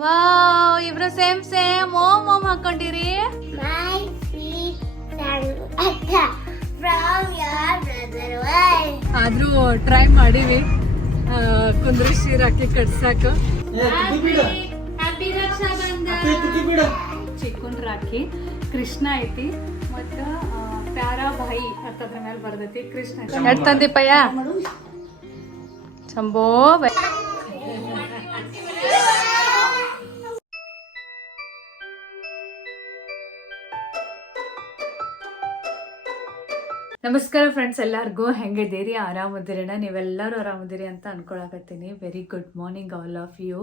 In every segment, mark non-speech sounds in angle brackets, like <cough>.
Wow ಇಬ್ರು same same. ಓಮ್ ಓಮ್ ಹಾಕೊಂಡಿರಿ? My sweet Santa from your brother world. ಆದ್ರೂ ಟ್ರೈ ಮಾಡಿವಿ. ಕುಂದ್ರಿಸಿ ರಾಕಿ ಕಟ್ಸಾಕ. ಹ್ಯಾಪಿ ರಕ್ಷಾ ಬಂಧನ್ ಚಿಕ್ಕನ್ ರಾಕಿ ಕೃಷ್ಣ ಐತಿ. ಮತ್ತ ಪ್ಯಾರಾ ಭಾಯಿ ಅಂತದ್ರ ಮೇಲೆ ಬರ್ದೈತಿ ಕೃಷ್ಣ ಎಡ್ ತಂದಿಪ್ಪಯ್ಯ ಚಂಬೋ. ಬೈ ನಮಸ್ಕಾರ ಫ್ರೆಂಡ್ಸ್ ಎಲ್ಲರಿಗೂ ಹೆಂಗಿದ್ದೀರಿ? ಆರಾಮದಿರಣ ನೀವೆಲ್ಲರೂ ಆರಾಮದಿರಿ ಅಂತ ಅನ್ಕೊಳಕತ್ತೀನಿ. Very good morning all of you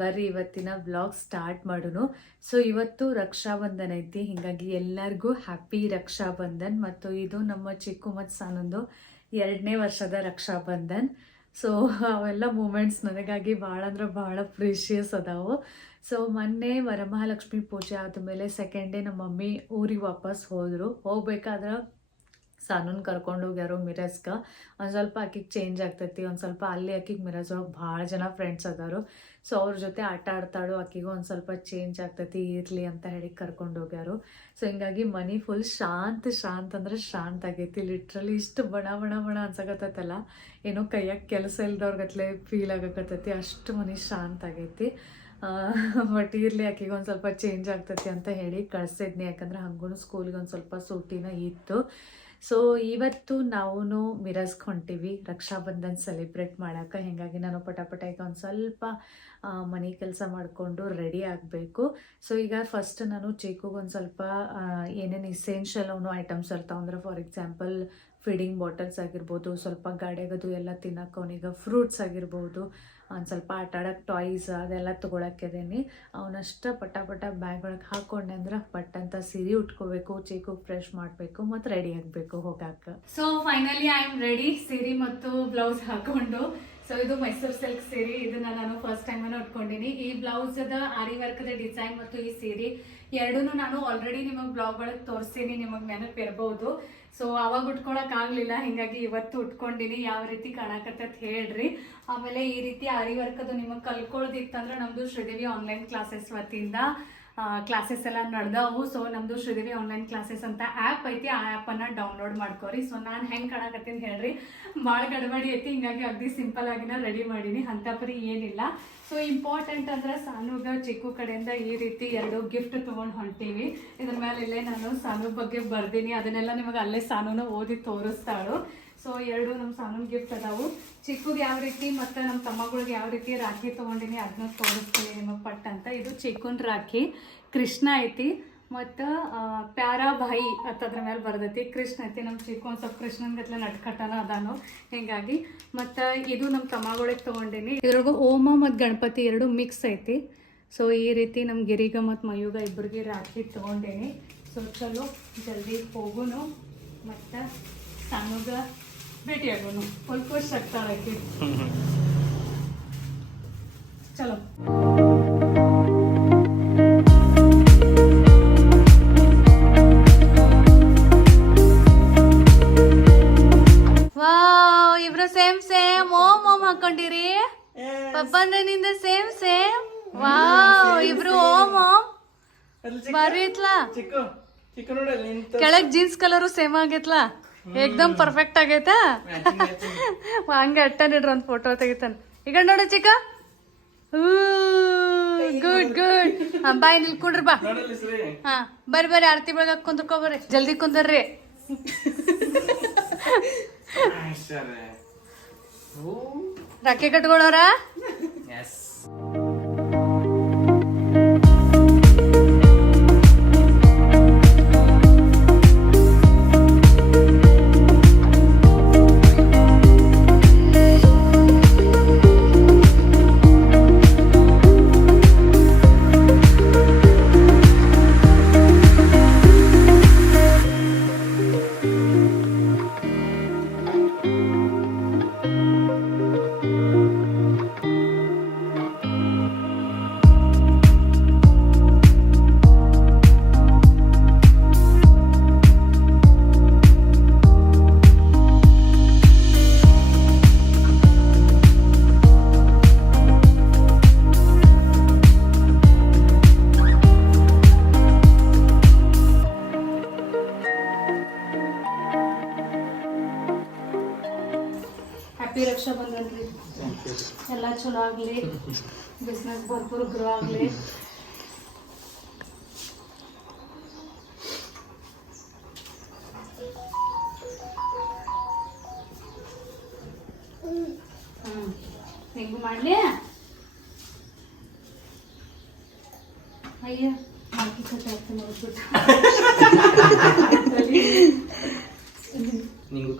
ಬರ್ರಿ, ಇವತ್ತಿನ ಬ್ಲಾಗ್ ಸ್ಟಾರ್ಟ್ ಮಾಡೋಣ. ಸೊ ಇವತ್ತು ರಕ್ಷಾಬಂಧನ ಐತಿ. ಹಿಂಗಾಗಿ ಎಲ್ಲರಿಗೂ ಹ್ಯಾಪಿ ರಕ್ಷಾಬಂಧನ್. ಮತ್ತು ಇದು ನಮ್ಮ ಚಿಕ್ಕು ಮತ್ತು ಸಾನೊಂದು ಎರಡನೇ ವರ್ಷದ ರಕ್ಷಾಬಂಧನ್. ಸೊ ಅವೆಲ್ಲ ಮೂಮೆಂಟ್ಸ್ ನನಗಾಗಿ ಭಾಳ ಅಂದ್ರೆ ಭಾಳ ಪ್ರೀಶಿಯಸ್ ಅದಾವು. ಸೊ ಮೊನ್ನೆ ವರಮಹಾಲಕ್ಷ್ಮಿ ಪೂಜೆ ಆದಮೇಲೆ ಸೆಕೆಂಡ್ ಡೇ ನಮ್ಮ ಮಮ್ಮಿ ಊರಿಗೆ ವಾಪಸ್ ಹೋದರು. ಹೋಗ್ಬೇಕಾದ್ರೆ ಸಾನೂನ್ ಕರ್ಕೊಂಡು ಹೋಗ್ಯಾರೋ ಮಿರಜ್ಗೆ ಒಂದು ಸ್ವಲ್ಪ ಆಕಿಗೆ ಚೇಂಜ್ ಆಗ್ತೈತಿ, ಒಂದು ಸ್ವಲ್ಪ ಅಲ್ಲಿ ಆಕಿಗೆ ಮಿರಜ್ ಒಳಗೆ ಭಾಳ ಜನ ಫ್ರೆಂಡ್ಸ್ ಅದಾರು. ಸೊ ಅವ್ರ ಜೊತೆ ಆಟ ಆಡ್ತಾಳು, ಆಕಿಗೂ ಒಂದು ಸ್ವಲ್ಪ ಚೇಂಜ್ ಆಗ್ತೈತಿ, ಇರಲಿ ಅಂತ ಹೇಳಿ ಕರ್ಕೊಂಡು ಹೋಗ್ಯಾರು. ಸೊ ಹಿಂಗಾಗಿ ಮನಿ ಫುಲ್ ಶಾಂತ ಶಾಂತ ಅಂದರೆ ಶಾಂತ ಆಗೈತಿ ಲಿಟ್ರಲಿ ಇಷ್ಟು ಬಣ ಬಣ ಬಣ ಅನ್ಸಕತ್ತೈತಲ್ಲ. ಏನೋ ಕೈಯಾಗ ಕೆಲಸ ಇಲ್ದವ್ರಿಗತ್ಲೆ ಫೀಲ್ ಆಗಕತ್ತೈತಿ, ಅಷ್ಟು ಮನಿ ಶಾಂತ ಆಗೈತಿ. ಬಟ್ ಇರಲಿ ಆಕೆಗೆ ಒಂದು ಸ್ವಲ್ಪ ಚೇಂಜ್ ಆಗ್ತೈತಿ ಅಂತ ಹೇಳಿ ಕಳಿಸಿದ್ನಿ, ಯಾಕಂದ್ರೆ ಹಂಗೂ ಸ್ಕೂಲ್ಗೆ ಒಂದು ಸ್ವಲ್ಪ ಸೂಟಿನ ಇತ್ತು. ಸೊ ಇವತ್ತು ನಾವು ಮಿರಸ್ಗೆ ಹೊಂಟೀವಿ ರಕ್ಷಾಬಂಧನ್ ಸೆಲೆಬ್ರೇಟ್ ಮಾಡೋಕೆ. ಹೀಗಾಗಿ ನಾನು ಪಟಾಪಟ ಈಗ ಒಂದು ಸ್ವಲ್ಪ ಮನೆ ಕೆಲಸ ಮಾಡಿಕೊಂಡು ರೆಡಿ ಆಗಬೇಕು. ಸೊ ಈಗ ಫಸ್ಟ್ ನಾನು ಚೇಕುಗೆ ಒಂದು ಸ್ವಲ್ಪ ಏನೇನು ಇಸೆನ್ಷಿಯಲ್ ಅವನು ಐಟಮ್ಸ್ ಇರ್ತಾವೆ ಅಂದ್ರೆ ಫಾರ್ ಎಕ್ಸಾಂಪಲ್ ಫೀಡಿಂಗ್ ಬಾಟಲ್ಸ್ ಆಗಿರ್ಬೋದು, ಸ್ವಲ್ಪ ಗಾಡೆಗದು ಎಲ್ಲ ತಿನ್ನೋಕೆ ಅವನಿಗೆ ಫ್ರೂಟ್ಸ್ ಆಗಿರ್ಬೋದು ಒಂದು ಸ್ವಲ್ಪ ಆಟ ಆಡೋಕ್ಕೆ ಟಾಯ್ಸ್ ಅದೆಲ್ಲ ತೊಗೊಳಕ್ಕಿದ್ದೀನಿ ಅವನಷ್ಟ ಪಟ ಪಟ ಬ್ಯಾಗ್ ಒಳಗೆ ಹಾಕೊಂಡೆ ಅಂದ್ರೆ ಪಟ್ ಅಂತ ಸೀರೆ ಉಟ್ಕೋಬೇಕು, ಚೀಕು ಫ್ರೆಶ್ ಮಾಡಬೇಕು ಮತ್ತು ರೆಡಿ ಆಗಬೇಕು ಹೋಗಕ್ಕೆ so finally I am ready ಸೀರೆ ಮತ್ತು ಬ್ಲೌಸ್ ಹಾಕ್ಕೊಂಡು ಸೊ ಇದು ಮೈಸೂರು ಸಿಲ್ಕ್ ಸೀರೆ. ಇದನ್ನ ನಾನು ಫಸ್ಟ್ ಟೈಮ್ ಉಟ್ಕೊಂಡಿನಿ. ಈ ಬ್ಲೌಸ್ ಆರಿ ವರ್ಕ್ ಡಿಸೈನ್ ಮತ್ತು ಈ ಸೀರೆ ಎರಡೂ ನಾನು ಆಲ್ರೆಡಿ ನಿಮಗೆ ಬ್ಲಾಗ್ ಒಳಗೆ ತೋರಿಸ್ತೀನಿ ನಿಮಗೆ ನೆನಪಿರ್ಬೋದು ಸೊ ಅವಾಗ ಉಟ್ಕೊಳಕ್ ಆಗ್ಲಿಲ್ಲ. ಹಿಂಗಾಗಿ ಇವತ್ತು ಉಟ್ಕೊಂಡಿನಿ. ಯಾವ ರೀತಿ ಕಾಣಕತ್ತತ್ ಹೇಳ್ರಿ. ಆಮೇಲೆ ಈ ರೀತಿ ಅರಿ ಅದು ನಿಮಗೆ ಕಲ್ಕೊಳ್ದಿತ್ತಂದ್ರೆ ನಮ್ದು ಶ್ರೀದೇವಿ ಆನ್ಲೈನ್ ಕ್ಲಾಸಸ್ ವತಿಯಿಂದ ಕ್ಲಾಸಸ್ ಎಲ್ಲ ನಡೆದವು. ಸೊ ನಮ್ದು ಶ್ರೀದೇವಿ ಆನ್ಲೈನ್ ಕ್ಲಾಸಸ್ ಅಂತ ಆ್ಯಪ್ ಐತಿ. ಆ ಆ್ಯಪನ್ನು ಡೌನ್ಲೋಡ್ ಮಾಡ್ಕೋರಿ. ಸೊ ನಾನು ಹೆಂಗೆ ಕಾಣಕತ್ತೀನಿ ಹೇಳ್ರಿ. ಭಾಳ ಗಡಬಡಿ ಐತಿ. ಹಿಂಗಾಗಿ ಅಗ್ದಿ ಸಿಂಪಲ್ ಆಗಿನ ರೆಡಿ ಮಾಡೀನಿ. ಅಂತ ಪರಿ ಏನಿಲ್ಲ. ಸೊ ಇಂಪಾರ್ಟೆಂಟ್ ಅಂದ್ರೆ ಸಾನುಗ ಚಿಕ್ಕು ಕಡೆಯಿಂದ ಈ ರೀತಿ ಎರಡು ಗಿಫ್ಟ್ ತೊಗೊಂಡು ಹೊಂಟೀವಿ. ಇದ್ರ ಮೇಲೆ ನಾನು ಸಾನು ಬಗ್ಗೆ ಬರ್ದೀನಿ. ಅದನ್ನೆಲ್ಲ ನಿಮಗೆ ಅಲ್ಲೇ ಸಾನುನ ಓದಿ ತೋರಿಸ್ತಾಳು. ಸೊ ಎರಡು ನಮ್ಮ ಸಾನು ಗಿಫ್ಟ್ ಅದಾವು. ಚಿಕ್ಕುಗೆ ಯಾವ ರೀತಿ ಮತ್ತು ನಮ್ಮ ತಮ್ಮಗಳಿಗೆ ಯಾವ ರೀತಿ ರಾಖಿ ತೊಗೊಂಡಿನಿ ಅದನ್ನ ತೋರಿಸ್ತೀನಿ ನಿಮಗೆ ಪಟ್ ಅಂತ ಇದು ಚಿಕ್ಕನ್ ರಾಖಿ. ಕೃಷ್ಣ ಐತಿ. ಮತ್ತು ಪ್ಯಾರಾ ಅಂತ ಅದ್ರ ಮೇಲೆ ಬರ್ದೈತಿ ಕೃಷ್ಣ ಐತಿ ನಮ್ಮ ಚಿಕ್ಕು ಒಂದು ಸ್ವಲ್ಪ ಕೃಷ್ಣನ ಗತ್ಲೆ ನಟ್ಕಟ್ಟನ ಅದಾನು. ಹಿಂಗಾಗಿ ಮತ್ತು ಇದು ನಮ್ಮ ತಮ್ಮಗಳಿಗೆ ತಗೊಂಡೇನಿ. ಇದ್ರೊಳಗು ಓಮ ಮತ್ತು ಗಣಪತಿ ಎರಡು ಮಿಕ್ಸ್ ಐತಿ. ಸೊ ಈ ರೀತಿ ನಮ್ಮ ಗಿರಿಗ ಮತ್ತು ಮಯೂಗ ಇಬ್ಬರಿಗೆ ರಾಖಿ ತೊಗೊಂಡೇನಿ. ಸೊ ಚಲೋ ಜಲ್ದಿ ಹೋಗುನು. ಮತ್ತು ಭೇಟಿ ಭೇಟಿಯಾಗೋನು ಫುಲ್ ಖುಷ್ ಆಗ್ತಾಳಕ್ಕೆ ಚಲೋ. Same same. ಓಮ್ ಓಮ್ ಹಾಕೊಂಡಿರಿ? ಪಪ್ಪಂದನಿಂದ ಸೇಮ್ ಸೇಮ್. ವಾವ್ ಇಬ್ರು ಓಮ್ ಓಮ್ ಬಾರಿ ಐತ್ಲಾ ಚಿಕ್ಕು ಚಿಕ್ಕು ನೋಡಲ್ಲ ನಿಂತ ಕೆಳಗ್ ಜೀನ್ಸ್ ಕಲರು ಸೇಮ್ ಆಗೈತ್ಲಾ? ಏಕ್ದಮ್ ಪರ್ಫೆಕ್ಟ್ ಆಗೈತಾ? <laughs> ಹಂಗೆ ಅಟ್ಟ ನಿಡ್ರಿ ಒಂದ್ ಫೋಟೋ ತೆಗಿತಾನ. ಈಗ ನೋಡು ಚಿಕ್ಕ. ಗುಡ್ ಗುಡ್ ಹಾ ಬಾಯ್ ನಿಲ್ಕೊಂಡ್ರಿ ಬಾ. ನೋಡಲ್ಲ ಶ್ರೀ ಹಾ ಬರ್ರಿ ಬರ್ರಿ ಆರತಿ ಬೆಳಗ್ಗೆ ಕುಂದ್ರಕೋ ಬರ್ರಿ. ಜಲ್ದಿ ಕುಂದರ್ರಿ. <laughs> రక్కె కట్టుకోవడరా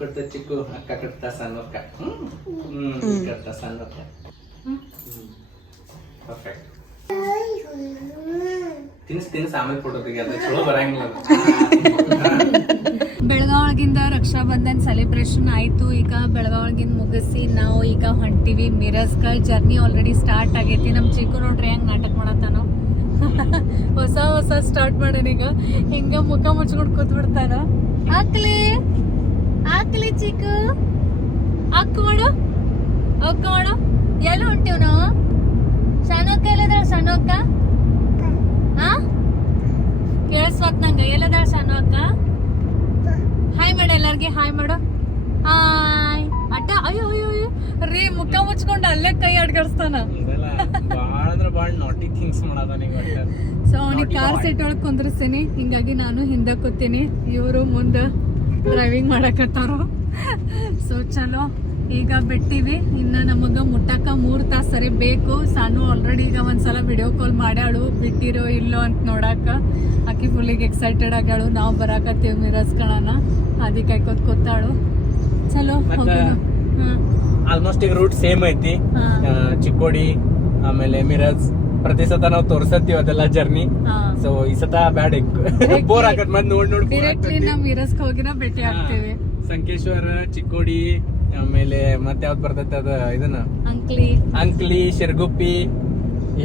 ಕಟ್ತ ಚಿಕ್ಕು ಅಕ್ಕ ಕಟ್ತ ಸಣ್ಣ ಅಕ್ಕ ಹ್ಮ್ ಕಟ್ತ ಸಣ್ಣ ಅಕ್ಕ ಹ್ಮ್. ಪರ್ಫೆಕ್ಟ್ ತಿನ್ಸ್ ತಿನ್ಸ್ ಆಮೇಲೆ ಫೋಟೋ ತೆಗಿಯೋದು ಚಲೋ ಬರಂಗಿಲ್ಲ. <laughs> ಬೆಳಗಾವಳಗಿಂದ ರಕ್ಷಾಬಂಧನ್ ಸೆಲೆಬ್ರೇಷನ್ ಆಯಿತು. ಈಗ ಬೆಳಗಾವಳಗಿಂದ ಮುಗಿಸಿ ನಾವು ಈಗ ಹೊಂಟಿವಿ. ಮಿರಸ್ಕ ಜರ್ನಿ ಆಲ್ರೆಡಿ ಸ್ಟಾರ್ಟ್ ಆಗೈತಿ. ನಮ್ಮ ಚಿಕ್ಕು ನೋಡ್ರಿ ಹೆಂಗ್ ನಾಟಕ ಮಾಡತ್ತಾನೋ. <laughs> ಹೊಸ ಹೊಸ ಸ್ಟಾರ್ಟ್ ಮಾಡೋಣ ಈಗ. ಹಿಂಗ ಮುಖ ಮುಚ್ಕೊಂಡು ಕೂತ್ಬಿಡ್ತಾನ. ಹಾಕ್ಲಿ ಹಾಕ್ಲಿ ಚಿಕ್ಕು ಹಾಕು ಮಾಡು. ಅಕ್ಕ ಮಾಡು. ಎಲ್ಲ ಹೊಂಟಿವ್ ನಾವು ಸಣ್ಣಕ್ಕ ಎಲ್ಲದಾಳ ಸಣ್ಣಕ್ಕ? ಹಾ ನಂಗೆ ನಂಗ. ಎಲ್ಲದಾಳ ಸಣ್ಣಕ್ಕ? ಹಾಯ್ ಮಾಡು ಎಲ್ಲರಿಗೆ ಹಾಯ್ ಮಾಡು. ಹಾಯ್ ಅಟ್ಟ ಅಯ್ಯೋ ಅಯ್ಯೋ ಅಯ್ಯೋ. ರೀ ಮುಖ ಮುಚ್ಕೊಂಡು ಅಲ್ಲೇ ಕೈ ಅಡ್ಗಡ್ಸ್ತಾನ. ಸೊ ಅವನಿಗೆ ಕಾರ್ ಸೀಟ್ ಒಳಗೆ ಕುಂದ್ರಿಸ್ತೀನಿ. ಹಿಂಗಾಗಿ ನಾನು ಹಿಂದೆ ಕೂತೀನಿ. ಇವರು ಮುಂದೆ ಡ್ರೈವಿಂಗ್ ಮಾಡಕತ್ತಾರೋ? ಸೊ ಚಲೋ. ಈಗ ಬಿಟ್ಟಿವಿ. ಇನ್ನ ನಮಗೆ ಮುಟ್ಟಕ ಮೂರು ತಾಸು ಸರಿ ಬೇಕು. ಸಾನು ಆಲ್ರೆಡಿ ಈಗ ಒಂದ್ಸಲ ವಿಡಿಯೋ ಕಾಲ್ ಮಾಡ್ಯಾಳು. ಬಿಟ್ಟಿರೋ ಇಲ್ಲೋ ಅಂತ ನೋಡಾಕ ಆಕಿ ಫುಲ್ಲಿಗೆ ಎಕ್ಸೈಟೆಡ್ ಆಗ್ಯಾಳು. ನಾವು ಬರಾಕತ್ತೀವಿ ಮಿರಸ್ ಕಣನ. ಅದಿ ಕಾಯ್ಕೋತ್ ಕೂತಾಳು. ಚಲೋ ಆಲ್ಮೋಸ್ಟ್ ಈಗ ರೂಟ್ ಸೇಮ್ ಐತಿ. ಚಿಕ್ಕೋಡಿ ಆಮೇಲೆ ಮಿರಜ್ ಪ್ರತಿ ಸತ ನಾವು ತೋರ್ಸತ್ತೀವಿ ಅದೆಲ್ಲ ಜರ್ನಿ ಸೊ ಈ ಸತ ಬ್ಯಾಡ್ ಬೋರ್ ಆಗತ್ ಮತ್ ನೋಡ್ ನೋಡ್ ಡೈರೆಕ್ಟ್ಲಿ. ನಾವು ಹೋಗಿನ ಭೇಟಿ ಆಗ್ತೇವೆ. ಸಂಕೇಶ್ವರ ಚಿಕ್ಕೋಡಿ ಆಮೇಲೆ ಮತ್ತೆ ಯಾವ್ದು ಬರ್ತೈತೆ ಅದ ಇದನ್ನ? ಅಂಕ್ಲಿ. ಅಂಕ್ಲಿ ಶಿರ್ಗುಪ್ಪಿ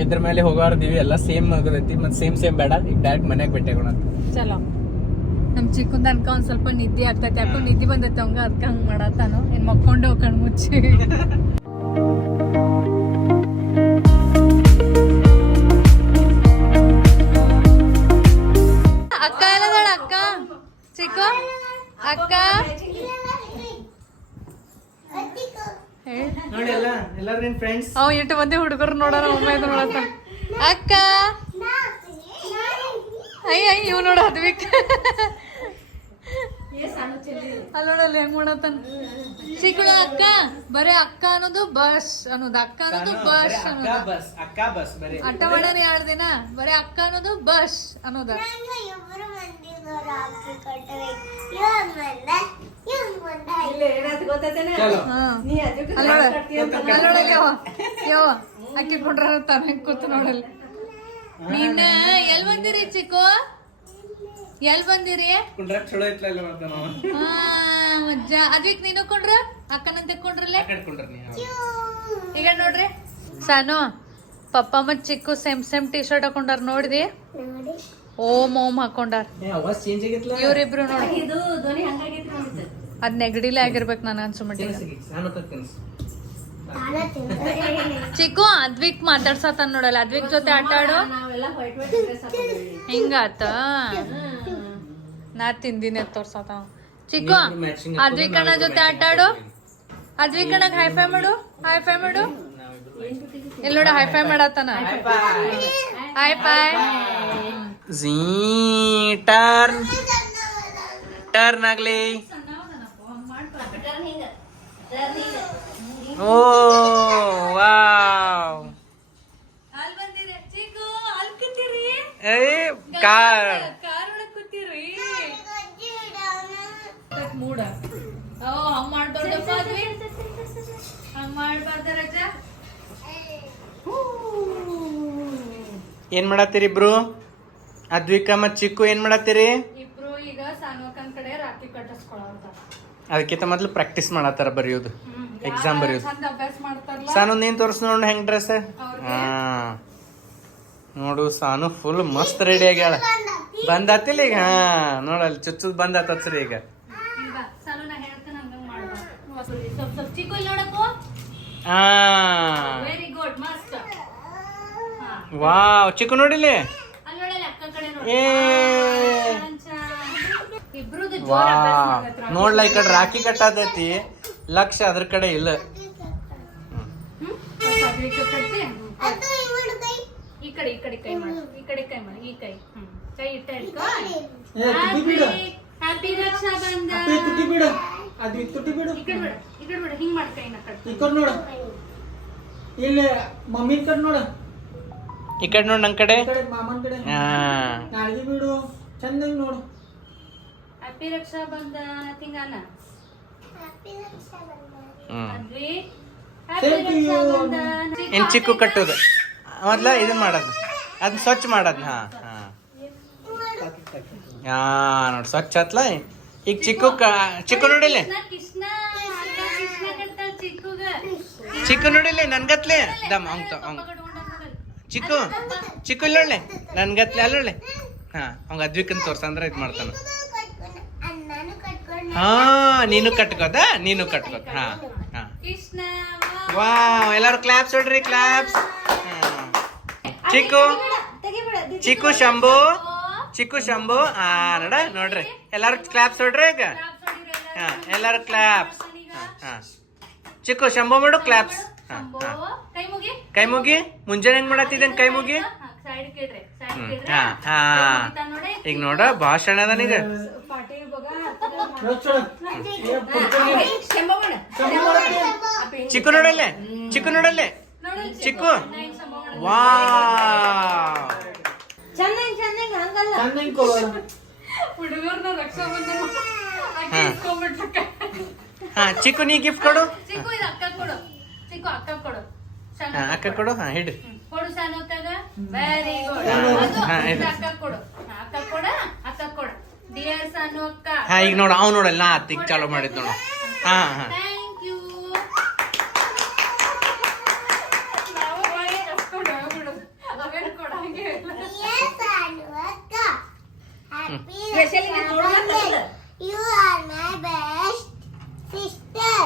ಇದ್ರ ಮೇಲೆ ಹೋಗಾರ್ದಿವಿ. ಎಲ್ಲ ಸೇಮ್ ಆಗತೈತಿ ಮತ್ ಸೇಮ್ ಸೇಮ್ ಬೇಡ. ಈಗ ಡೈರೆಕ್ಟ್ ಮನ್ಯಾಗ ಆಗೋಣ. ಚಲೋ. ನಮ್ ಚಿಕ್ಕಂದ ಅನ್ಕ ಒಂದ್ ಸ್ವಲ್ಪ ನಿದ್ದೆ ಆಗ್ತೈತೆ. ಯಾಕೋ ನಿದ್ದೆ ಬಂದೈತೆ ಅವಂಗ ಅದ್ಕ ಹಂಗ್ ಮಾಡತ್ತಾನು. ಏನ್ ಮಕ್ಕೊಂಡು ಕಣ್ <laughs> ನಿನ್ ಫ್ರೆಂಡ್ಸ್ ಅವ್ ಎಂಟು ಮಂದಿ ಹುಡುಗರು ನೋಡೋಣ ಒಮ್ಮೆ ಇದು ನೋಡತ್ತ ಅಕ್ಕ? ಅಯ್ಯ ಅಯ್ಯ ಇವ್ ನೋಡ ಅದ್ವಿಕ್ ಅಲ್ಲಿ ನೋಡಲ್ಲ ಹೆಂಗ್ ಮಾಡತ್ತಾನ? ಚಿಕ್ಕಳು ಅಕ್ಕ ಬರೇ ಅಕ್ಕ ಅನ್ನೋದು ಬಸ್ ಅನ್ನೋದು ಅಕ್ಕ ಅನ್ನೋದು ಬಸ್ ಅಕ್ಕ ಅನ್ನೋದು. ಬಸ್ ಅಕ್ಕ ಬಸ್ ಬರೀ. ಅಟ್ಟ ಮಾಡೋಣ ಎರಡು ದಿನ ಬರೇ ಅಕ್ಕ ಅನ್ನೋದು ಬಸ್ ಅನ್ನೋದ. ಯಾವ ಅಕ್ಕಿ ಕೊಟ್ರ ತಾನ ಹೆಂಗ್ ಕೂತು ನೋಡಲ್ಲ. ನೀನ್ ಎಲ್ ಬಂದಿರಿ ಚಿಕ್ಕು? ಎಲ್ ಬಂದಿರಿ? ಕುಂಡ್ರ ಚಲೋ ಐತ್ಲಲ್ಲ ಮತ್ತೆ ನಾವು ಹಾ ಮಜ್ಜ. ಅದ್ವಿಕ್ ನೀನು ಕೊಂಡ್ರ? ಅಕ್ಕನಂತೆ ಕೊಂಡ್ರಲ್ಲೇ? ಈಗ ನೋಡ್ರಿ. ಸಾನು ಪಪ್ಪ ಮತ್ Chikku same same T shirt ಹಾಕೊಂಡಾರ ನೋಡಿದಿ? ನೋಡಿ. ಓಮ್ ಓಮ್ ಹಾಕೊಂಡಾರ. ಇವ್ರಿಬ್ರು ನೋಡಿ ಅದ್ ನೆಗಡಿಲೇ ಆಗಿರ್ಬೇಕು ನಾನು ಅನ್ಸು ತಿಂತೀನಿ ಚಿಕ್ಕು ಅದ್ವಿಕ್ ಮಾತಾಡ್ಸತ್ತ ನೋಡಲ್ಲ. ಅದ್ವಿಕ್ ಜೊತೆ ಆಟ ಆಡು ಹಿಂಗಾತ? ನಾ ತಿಂದಿನೇ ತೋರ್ಸತ ಚಿಕ್ಕು ಅದ್ವಿಕಣ್ಣ ಜೊತೆ ಆಟ ಆಡು ಹೈ ಫೈ ಮಾಡು ಹೈ ಫೈ ಮಾಡು. ಇಲ್ಲಿ ನೋಡ ಹೈ ಫೈ ಮಾಡತ್ತಾನ. ಹೈ ಫೈ ಝೀ ಟರ್ನ್ ಟರ್ನ್ ಆಗ್ಲಿ. ಓ ವಾವ್. ಏ ಕಾರ್. ಮೂಡ. ಓ ಹಂಗ್ ಮಾಡ್ಬಾರ್ದಪ್ಪ ಅದ್ವಿ? ಹಂಗ್ ಮಾಡ್ಬಾರ್ದ ರಜ? ಏನ್ ಮಾಡತ್ತೀರಿ ಇಬ್ರು? ಅದ್ವಿಕ ಮತ್ ಚಿಕ್ಕು ಏನ್ ಮಾಡತ್ತೀರಿ? ಇಬ್ರು ಈಗ ಸಾನ್ವಕನ್ ಕಡೆ ರಾತ್ರಿ ಅದಕ್ಕಿಂತ ಮೊದ್ಲು ಪ್ರಾಕ್ಟೀಸ್ ಮಾಡತ್ತಾರ ಬರೆಯೋದು. ಎಕ್ಸಾಮ್ ಬರೆಯೋದು. ಚಂದ ಅಭ್ಯಾಸ ಮಾಡ್ತಾರಲ್ಲ? ಸಾನು ನೀನ್ ತೋರಿಸ್ ನೋಡ್ ಹೆಂಗ್ ಡ್ರೆಸ್? ಹಾ. ನೋಡು ಸಾನು ಫುಲ್ ಮಸ್ತ್ ರೆಡಿ ಆಗ್ಯಾಳ. ಬಂದಾತಿಲ್ಲ ಈಗ? ಹಾ ನೋಡಲ್ಲಿ ಚುಚ್ಚುದ್ ಬಂದ್ ಈಗ ಈಗ ಸಾನು ನಾ ಹೇಳ್ತೇನೆ ಹಂಗಂಗ್ ಮಾಡ್ಬಾರ್ದು ಸ್ವಲ್ಪ ಸ್ವಲ್ಪ ಚಿಕ್ಕು ಇಲ್ಲಿ ನೋಡಕ್ಕೋ ಹಾ. ವೆರಿ ಗುಡ್ ಮಸ್ತ್ ವಾವ್ ಚಿಕ್ಕ ನೋಡಿಲಿ ಏ ನೋಡಿ. ಇಬ್ರುದು ಜೋರ್ ವಾ. ನೋಡ್ಲ ಈ ಕಡೆ ರಾಖಿ ಕಟ್ಟಾದೈತಿ ಲಕ್ಷ ಅದ್ರ ಕಡೆ ಇಲ್ಲ. ಹ್ಮ್? ಸಾತ್ವಿಕ ಕಟ್ಟಿ. ಅದು ಇವಳು ಕೈ ಈ ಕಡೆ ಈ ಕಡೆ ಕೈ ಮಾಡು. ಈ ಕಡೆ ಕೈ ಮಾಡಿ. ಈ ಕೈ. ಹ್ಮ್. ಕೈ ಇಟ್ಟ ಹಿಡ್ಕೋ ಬಿಡು. ಹ್ಯಾಪಿ ರಕ್ಷಾ ಬಂಧ ಅಪ್ಪಿ ತುಟಿ ಬಿಡು. ಅದು ತುಟಿ ಬಿಡು. ಈ ಕಡೆ ನೋಡು. ಇಲ್ಲಿ ಮಮ್ಮಿ ಕಡೆ ನೋಡು. ಈ ಕಡೆ ನೋಡು ನನ್ ಕಡೆ. ಮಾಮನ್ ಕಡೆ. ಹಾ. ನಾಲ್ಗೆ ಬಿಡು. ಚಂದಂಗ್ ನೋಡು. ಹ್ಯಾಪಿ ರಕ್ಷಾ ಬಂಧ ನಥಿಂಗ್ ಅನ್ನ ಹ್ಯಾಪಿ ರಕ್ಷಾ ಬಂಧನ ಹ್ಮ್ ಹ್ಯಾಪಿ ರಕ್ಷಾ ಬಂಧ ಇನ್ ಚಿಕ್ಕು ಕಟ್ಟೋದು. ಮೊದ್ಲ ಇದನ್ ಮಾಡೋದು. ಅದನ್ನ ಸ್ವಚ್ಛ ಮಾಡೋದ್. ಹಾ ಹಾ. ಹಾ ನೋಡ್ ಸ್ವಚ್ಛ ಆತ್ಲ ಈಗ ಚಿಕ್ಕು ಚಿಕ್ಕ ಚಿಕ್ಕು ಚಿಕ್ಕ ಚಿಕ್ಕು ನೋಡಿಲಿ ನನ್ಗತ್ಲೆ ದಮ್ ಅವಂಗ ಅವಂಗ ಚಿಕ್ಕು ಚಿಕ್ಕು ಇಲ್ಲ ಒಳ್ಳೆ ನನ್ಗತ್ಲೆ ಅಲ್ಲ ಒಳ್ಳೆ ಹಾ ಅವಂಗ ಅದ್ವಿಕನ್ ತೋರ್ಸ ಇದು ಇದ್ ಮಾಡ್ತಾನ. ಹಾ ನೀನು ಕಟ್ಕೋದ? ನೀನು ಕಟ್ಕೋದ. ಹಾ ಹಾ. ವಾವ್ ಎಲ್ಲಾರು ಕ್ಲಾಪ್ಸ್ ಹೊಡ್ರಿ ಕ್ಲಾಪ್ಸ್ ಚಿಕ್ಕು ಚಿಕ್ಕು ಶಂಭು. ಚಿಕ್ಕು ಶಂಭು ಹಾ ನೋಡ, ನೋಡ್ರಿ. ಎಲ್ಲಾರು ಕ್ಲಾಪ್ಸ್ ನೋಡ್ರಿ ಈಗ. ಎಲ್ಲಾರು ಕ್ಲಾಪ್ಸ್ ಚಿಕ್ಕು ಶಂಭು ಮಾಡು ಕ್ಲಾಪ್ಸ್ ಕೈ ಮುಗಿ, ಮುಂಜಾನೆ ಹೆಂಗ್ ಮಾಡತ್ತಿದ್ದೇನೆ ಕೈ ಮುಗಿ? ಈಗ ನೋಡ ಭಾಷಣ ಅದನೀಗ ಚಿಕ್ಕು ನೋಡಲ್ಲೇ ಚಿಕ್ಕು ನೋಡಲ್ಲೇ. ಚಿಕ್ಕು. ವಾ ಚಂದಂಗ್ ಕೊಡು. ಹುಡುಗರ್ನ ರಕ್ಷಾ ಬಂಧನ ಹಾ. ಇಸ್ಕೊಂಡ್ಬಿಟ್ರಕ್ಕ. ಹಾ ಚಿಕ್ಕು ನೀ ಗಿಫ್ಟ್ ಕೊಡು. ಚಿಕ್ಕು ಇದು ಅಕ್ಕ ಕೊಡು. ಚಿಕ್ಕು ಅಕ್ಕ ಕೊಡು. ಸಣ್ಣ ಹಾ ಅಕ್ಕ ಕೊಡು. ಹಾ ಹಿಡ್ರಿ ಹ್ಮ್. ಕೊಡು ಸಣ್ಣ ಅಕ್ಕಗ. ವೆರಿ ಗುಡ್ ಹಾ, ಅದು ಹಾ, ಇದು ಇದು. ಅಕ್ಕ ಕೊಡು. ಹಾ, ಅಕ್ಕ ಕೊಡ ಅಕ್ಕ ಕೊಡು. ಡಿಯರ್ ಸಣ್ಣ ಅಕ್ಕ. ಹಾ ಈಗ ನೋಡು ಅವ್ ನೋಡಲ್ಲ ನಾ ಅತ್ತಿಗ್ ಚಾಲು ಮಾಡಿದ್ ನೋಡು. ಹಾ ಹಾ. You are my best sister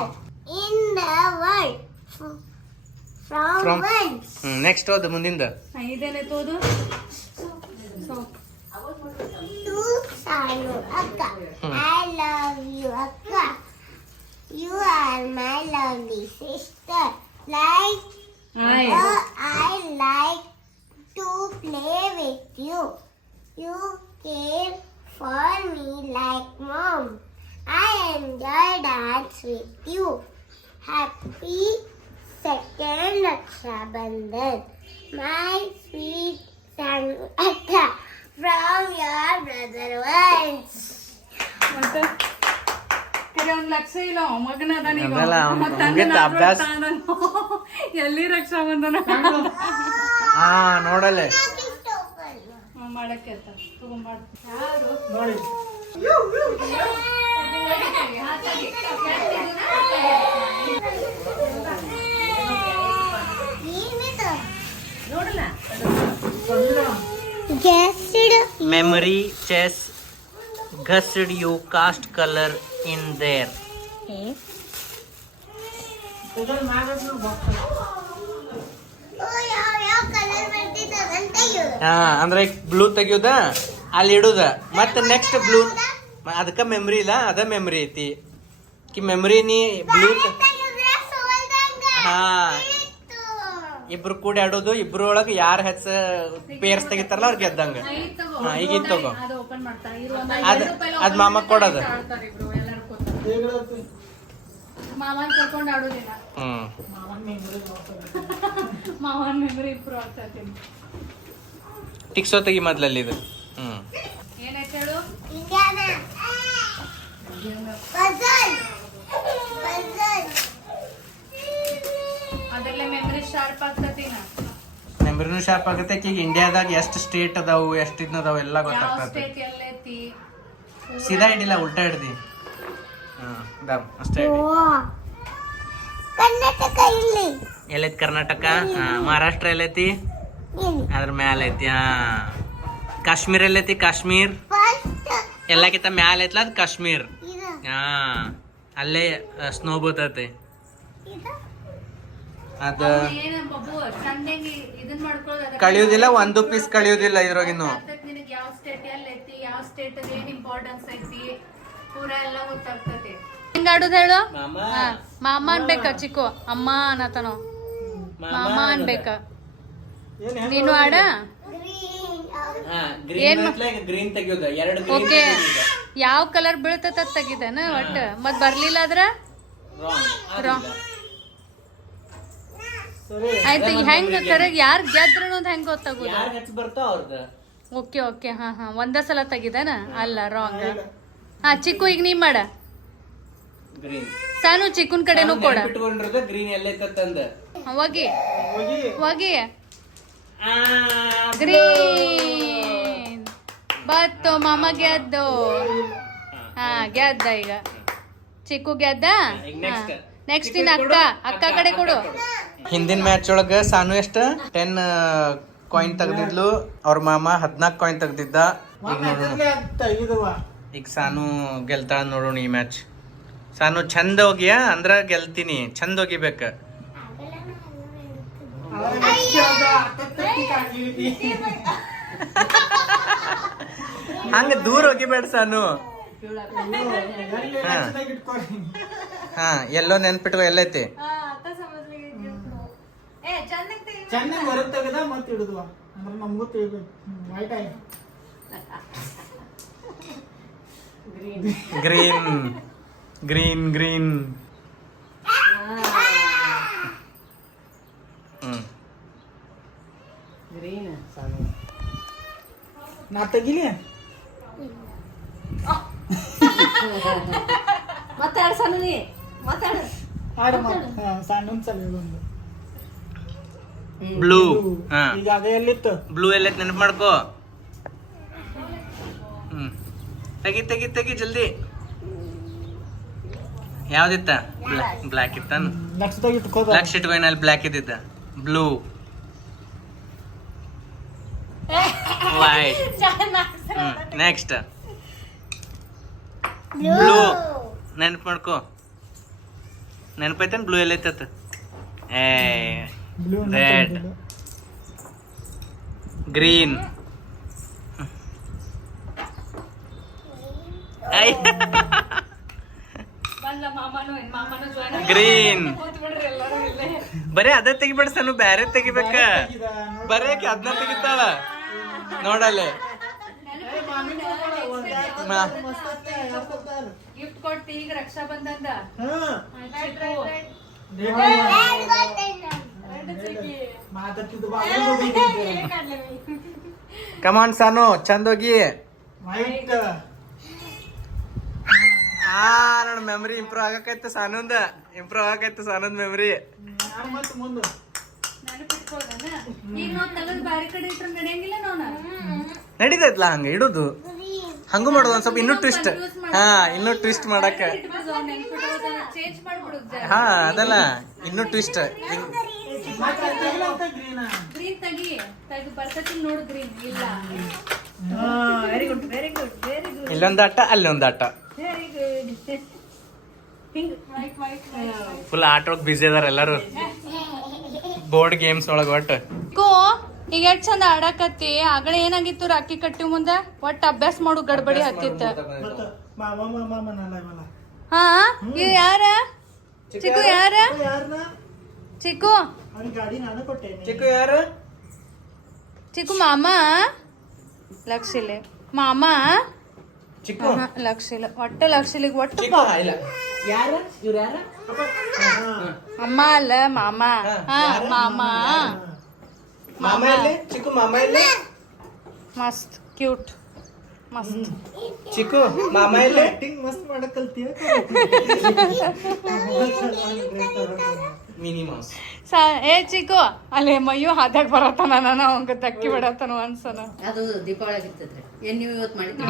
in the world. F- From, From- when? Hmm next ಹೋದ ಮುಂದಿಂದ ಇದೇನೆ ತೋದು To Sanu Akka. I love you, Akka. You are my lovely sister. Like uh, I like to play with you. You care for me like mom. I enjoy dance with you. Happy second Raksha Bandhan. My sweet son Akka from your brother once. ಮತ್ತೆ ಕರೆ ಒಂದ್ ಲಕ್ಷ ಇಲ್ಲ ಮಗನ ಅದಾನ ಈಗ ಅದಲ್ಲ, ಅವ್ನ್ ಮತ್ತ್ ತಂದೆ ಮುಗೀತು ನಾಲ್ಕು ಅಭ್ಯಾಸ. ವರ್ಷ ಅದಾನು. ಎಲ್ಲಿ ರಕ್ಷಾ ಬಂಧನ ಹಾ ನೋಡಲ್ಲೇ Gift open. ಹ್ಮ್, ಮಾಡಕ್ಕೆ ಆಯ್ತಾ ತಗೊಂಬಾರ್ದು ನೋಡಿ Guessed memory chess guessed you cast color in there ಇದ್ರ ಹಾ ಅಂದ್ರೆ ಬ್ಲೂ ತೆಗಿಯೋದ? ಅಲ್ಲಿ ಇಡುದ. ಮತ್ತೆ ನೆಕ್ಸ್ಟ್ ಬ್ಲೂ ಅದಕ್ಕ ಮೆಮ್ರಿ ಇಲ್ಲ ಅದ ಮೆಮ್ರಿ ಐತಿ. ಕಿ ಮೆಮ್ರಿ ನೀ ಬ್ಲೂ ಹಾ. ಇಬ್ರು ಕೂಡಿ ಆಡೋದು ಇಬ್ರು ಒಳಗ ಯಾರು ಹೆಸ ಪೇರ್ಸ್ ತೆಗಿತಾರಲ್ಲ ಅವ್ರ ಗೆದ್ದಂಗ. ಹಾ, ಈಗ ಇತ್ತು ತಗೋ. ಅದು ಅದ್ ಮಾಮ ಕೊಡೋದು. ಆಡ್ತಾರೆ ಇಬ್ರು ಎಲ್ಲರೂ ಕೂತು. ಹೇಗಿಡತ್ತೆ? ಮಾವನ್ ಕರ್ಕೊಂಡು ಆಡೋದಿಲ್ಲ. ಹ್ಮ್. ಮಾವನ್ ಮೆಮೊರಿ ಇಂಪ್ರೂವ್ ಟಿಕ್ಸೋ ತೆಗಿ ಮೊದ್ಲಲ್ಲಿ ಇದು. ಹ್ಮ್. ಏನಾಯ್ತು ಹೇಳು? ಮೆಮರಿ ಶಾರ್ಪ್ ಮೆಮ್ರಿನೂ ಶಾರ್ಪ್ ಆಗುತ್ತೆ. ಈಗ ಇಂಡಿಯಾದಾಗ ಎಷ್ಟು ಸ್ಟೇಟ್ ಅದಾವು ಎಷ್ಟು ಇದ್ನ ಅದಾವು ಎಲ್ಲ ಗೊತ್ತಾಗ್ತದೆ ಸೀದಾ ಹಿಡಿಲ್ಲ ಉಲ್ಟಾ ಇಡ್ದಿ ದಮ್ ಅಷ್ಟೇ ಹಿಡಿ ಕರ್ನಾಟಕ ಇಲ್ಲಿ. ಎಲ್ಲೈತಿ ಕರ್ನಾಟಕ? ಮಹಾರಾಷ್ಟ್ರ ಎಲ್ಲೈತಿ? ಅದ್ರ ಮ್ಯಾಲ ಐತಿ ಹಾ. ಕಾಶ್ಮೀರ್ ಎಲ್ಲೈತಿ ಕಾಶ್ಮೀರ್? ಎಲ್ಲಕ್ಕಿಂತ ಮ್ಯಾಲ ಐತ್ಲ ಅದು ಕಾಶ್ಮೀರ್? ಹಾ ಅಲ್ಲೇ ಸ್ನೋ ಬೂತ್ ಐತಿ ಅದ ಕಳಿಯೋದಿಲ್ಲ ಒಂದು ಪೀಸ್ ಕಳಿಯೋದಿಲ್ಲ ಇದ್ರಾಗಿನ್ನು ನಿನಗೆ ಯಾವ ಸ್ಟೇಟ್ ಎಲ್ಲಿ ಐತಿ ಯಾವ ಸ್ಟೇಟ್ ಏನ್ ಇಂಪಾರ್ಟೆನ್ಸ್ ಐತಿ? ಪೂರಾ ಎಲ್ಲ ಹೇಳು ಹೆಂಗ್ ಆಡುದು ಹೇಳು? ಮಾಮ. ಅನ್ಬೇಕ ಚಿಕ್ಕು. ಅಮ್ಮ ಅನ್ನತನೋ ಮಾಮ ಅನ್ಬೇಕ. ನೀನು ಆಡ? ಗ್ರೀನ್ ಏನ್ ಗ್ರೀನ್ ಮಾ- ಗ್ರೀನ್ ತೆಗಿಯೋದು ಎರಡು ಓಕೆ. ಯಾವ ಕಲರ್ ಬೀಳ್ತತ ತೆಗಿದೇನ ಒಟ್ಟ? ಮತ್ ಬರ್ಲಿಲ್ಲ ಅದ್ರ ಆಯ್ತು ಹೆಂಗ್ ಕರೆಕ್ಟ್ ಯಾರ್ ಗೆದ್ರ ಅನ್ನೋದು ಹೆಂಗ್ ಗೊತ್ತಾಗೋದು? ಯಾರು ಹೆಚ್ಚು ಬರ್ತಾವ ಅವ್ರದ್ದು ಓಕೆ ಓಕೆ. ಹಾ ಹಾ. ಒಂದ ಸಲ ತೆಗಿದೇನ? ಅಲ್ಲ ರಾಂಗ್ ಹಾ ಚಿಕ್ಕು ಈಗ ನೀ ಮಾಡ. ಗ್ರೀನ್ ಸಾನು ಚಿಕ್ಕನ್ ಕಡೆನೂ ಕೊಡ. ಇಟ್ಕೊಂಡಿರೋದು ಗ್ರೀನ್ ಎಲ್ಲೈತಂದ ಹೋಗಿ. ಹೋಗಿ. ಹೋಗಿ. ಗ್ರೀನ್. ಬತ್ತು ಮಾಮ ಗೆದ್ದು ಹಾ ಗೆದ್ದ ಈಗ. ಚಿಕ್ಕು ಗೆದ್ದ. ನೆಕ್ಸ್ಟ್ ಇನ್ ಅಕ್ಕ. ಅಕ್ಕ ಕಡೆ ಕೊಡು. ಹಿಂದಿನ ಮ್ಯಾಚ್ ಒಳಗ ಸಾನು ಎಷ್ಟ? ಟೆನ್ ಕಾಯಿನ್ ತೆಗ್ದಿದ್ಲು. ಅವ್ರ ಮಾಮ ಹದ್ನಾಲ್ಕು ಕಾಯಿನ್ ತೆಗ್ದಿದ್ದ. ಈಗ ಸಾನು ಗೆಲ್ತಾಳ ನೋಡೋಣ ಈ ಮ್ಯಾಚ್ ಸಾನು ಚಂದ ಹೋಗಿಯ? ಅಂದ್ರ ಗೆಲ್ತೀನಿ. ಚಂದ ಹೋಗಿಬೇಕ. ಹಂಗ ದೂರ ಹೋಗಿಬೇಡ ಸಾನು. ಹಾ. ಎಲ್ಲೋ ನೆನ್ಪಿಟ್ಕೋ, ಎಲ್ಲೈತಿ? ಚೆನ್ನಾಗಿ ಹೊರಗೆ ತೆಗದ ಮತ್ತೆ ಹಿಡಿದ್ವ? ಅಂದ್ರೆ ನಮಗೂ ತಿಳಿಬೇಕು. ವೈಟ್ ಆಯ್ತು ಗ್ರೀನ್ ಗ್ರೀನ್ ಗ್ರೀನ್ ನಾ ತೆಗಿಲಿ? ಮಾತಾಡ ಆಡ ಸಣ್ಣ ಸಲ ಒಂದು. ಬ್ಲೂ ಈಗ ಅದೇ ಎಲ್ಲಿತ್ತು? ಬ್ಲೂ ಎಲ್ಲ ನೆನಪು ಮಾಡ್ಕೋ ಹ್ಮ್ ತೆಗಿ ತೆಗಿ ತೆಗಿ ಜಲ್ದಿ. ಯಾವ್ದಿತ್ತ? ಬ್ಲ್ಯಾಕ್ ಇತ್ತಾನ? ಲಕ್ಷದಾಗ ಇಟ್ಕೋದ ಬ್ಲ್ಯಾಕ್ ಶೀಟ್ ಅಲ್ಲಿ ಬ್ಲ್ಯಾಕ್ ಇದ್ದಿದ್ದ. ಬ್ಲೂ. White <laughs> next blue. ನೆನಪು ಮಾಡ್ಕೋ ನೆನಪೈತೇನ್? ಬ್ಲೂ ಎಲ್ಲ ಐತತ್ ಏ ಬ್ಲೂ Red. ಗ್ರೀನ್ ಬಂದ ಮಾಮನು ಮಾಮನು join ಗ್ರೀನ್ ಬರೀ ಅದ ತೆಗಿಬೇಡ ಸಣ್ಣ ಬ್ಯಾರೆ ತೆಗಿಬೇಕ? ಬರೀ ಅದನ್ನ ತೆಗಿತಾಳ. ನೋಡಲೆ. ಗಿಫ್ಟ್ ಕೊಟ್ಟಿ ಈಗ ರಕ್ಷಾ ಬಂದಂದ ಮಾತಾಡ್ತಿದ್ದು ಕಮಾನ್ ಸಾನು ಚಂದ ಹೋಗಿ ಆ ನೋಡ್ ಮೆಮರಿ ಇಂಪ್ರೂವ್ ಆಗಕೈತೆ ಸಾನಂದ. ಇಂಪ್ರೂವ್ ಆಗಕೈತೆ ಸಾನುಂದ್ ಮೆಮರಿ ನಡೀತೈತ್ಲ ಹಂಗ ಇಡುದು? ಹಂಗು ಮಾಡುದು ಒಂದ್ ಸ್ವಲ್ಪ ಇನ್ನೂ ಟ್ವಿಸ್ಟ್ ಹಾ ಇನ್ನೂ ಟ್ವಿಸ್ಟ್ ಮಾಡಕ ಚೇಂಜ್ ಮಾಡ್ಬಿಡುದು ಹಾ ಅದಲ್ಲ ಇನ್ನೂ ಟ್ವಿಸ್ಟ್ ಇಲ್ಲೊಂದ್ ಆಟ ಅಲ್ಲೊಂದ್ ಆಟ. ವೆರಿ ಗುಡ್ ಹಿಂಗ್ ಫುಲ್ ಆಟ ಒಳಗ್ ಬಿಸಿ ಅದಾರ ಎಲ್ಲಾರು. ಬೋರ್ಡ್ ಗೇಮ್ಸ್ ಒಳಗ ಒಟ್ಟು ಕೋ ಈಗ ಎಷ್ಟ್ ಚಂದ ಆಡಾಕತ್ತಿ? ಆಗಳ ಏನಾಗಿತ್ತು ರಾಕಿ ಕಟ್ಟಿ ಮುಂದ? ಒಟ್ಟ ಅಭ್ಯಾಸ ಮಾಡು ಗಡ್ಬಡಿ ಹತ್ತಿತ್ತ. ಹಾ? ಇವ್ ಯಾರ? ಚಿಕ್ಕು ಯಾರ? ಚಿಕ್ಕು ಗಾಡಿ ನಾನು ಕೊಟ್ಟೇನೆ. ಚಿಕ್ಕು ಯಾರು? ಚಿಕ್ಕು ಮಾಮ? ಲಕ್ಷಿಲೆ. ಮಾಮ? ಚಿಕ್ಕು ಲಕ್ಷಿಲ ಒಟ್ಟ ಲಕ್ಷಿಲಿಗೆ ಒಟ್ಟು ಚಿಕ್ಕು ಇಲ್ಲ ಯಾರ? ಇವ್ರ ಯಾರ? ಅಮ್ಮ ಅಲ್ಲ ಮಾಮ. ಹಾ ಮಾಮ ಮಾಮ. ಇಲ್ಲಿ ಚಿಕ್ಕು ಮಾಮ ಇಲ್ಲಿ ಮಸ್ತ್ ಕ್ಯೂಟ್. ಮಸ್ತ್. ಚಿಕ್ಕು ಮಾಮ ಇಲ್ಲಿ ಮಸ್ತ್ ಮಾಡಕ್ ಕಲ್ತೀಯ ಮಿನಿ ಮೌಸ್. ಸಾ ಏ ಚಿಕ್ಕು ಅಲ್ಲಿ ಮೈಯು ಹಾದ್ಯಾಗ ಬರತ್ತಾನ ನಾನು? ಅವಂಗ ತಕ್ಕಿ ಬಿಡತ್ತಾನ ಅನ್ಸನ. ಅದು ದೀಪಾವಳಿ ಆಗಿರ್ತದ್ರಿ ಏನ್ ನೀವು ಇವತ್ತು ಮಾಡಿದ್ರಿ?